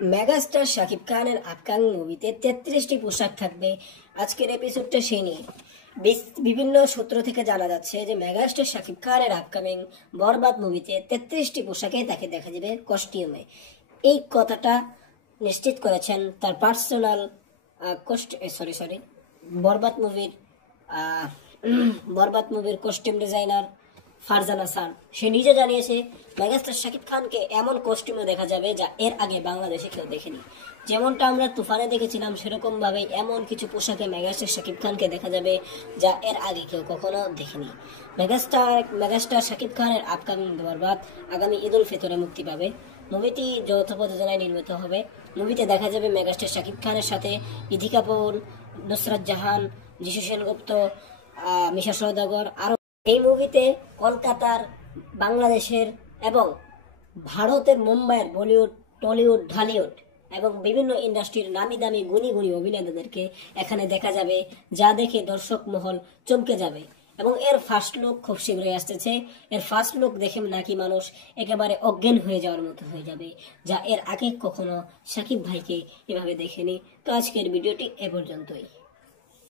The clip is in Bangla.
মেগাস্টার শাকিব খানের আপকামিং মুভিতে 33টি পোশাক থাকবে। আজকের এপিসোডটা সেই নিয়ে বিভিন্ন সূত্র থেকে জানা যাচ্ছে যে মেগাস্টার শাকিব খানের আপকামিং বরবাদ মুভিতে 33টি পোশাকে তাকে দেখা যাবে কস্টিউমে। এই কথাটা নিশ্চিত করেছেন তার পার্সোনাল সরি বরবাদ মুভির বরবাদ মুভির কস্টিউম ডিজাইনার ফারজানা হাসান। সে নিজে জানিয়েছে মেগাস্টার শাকিব খানকে এমন কস্টিউমে দেখা যাবে যা এর আগে বাংলাদেশে কেউ দেখেনি। যেমনটা আমরা তুফানে দেখেছিলাম সেরকম ভাবে এমন কিছু পোশাকে মেগাস্টার শাকিব খানকে দেখা যাবে যা এর আগে কেউ কখনো দেখেনি। মেগাস্টার শাকিব খানের আপকামিং বরবাদ আগামী ঈদ উল ফিতরে মুক্তি পাবে। মুভিটি যৌথ প্রযোজনায় নির্মিত হবে। মুভিতে দেখা যাবে মেগাস্টার শাকিব খানের সাথে নিধি কাপুর, নুসরাত জাহান, যিশু সেনগুপ্ত, মিশা সওদাগর আরো। এই মুভিতে কলকাতার, বাংলাদেশের এবং ভারতের মুম্বাইয়ের বলিউড, টলিউড, ঢালিউড এবং বিভিন্ন ইন্ডাস্ট্রির নামি দামি গুণী গুণী অভিনেতাদেরকে এখানে দেখা যাবে, যা দেখে দর্শক মহল চমকে যাবে। এবং এর ফার্স্ট লুক খুব শীঘ্রই আসতেছে। এর ফার্স্ট লুক দেখে নাকি মানুষ একেবারে অজ্ঞান হয়ে যাওয়ার মতো হয়ে যাবে, যা এর আগে কখনো শাকিব ভাইকে এভাবে দেখেনি। তো আজকের ভিডিওটি এ পর্যন্তই।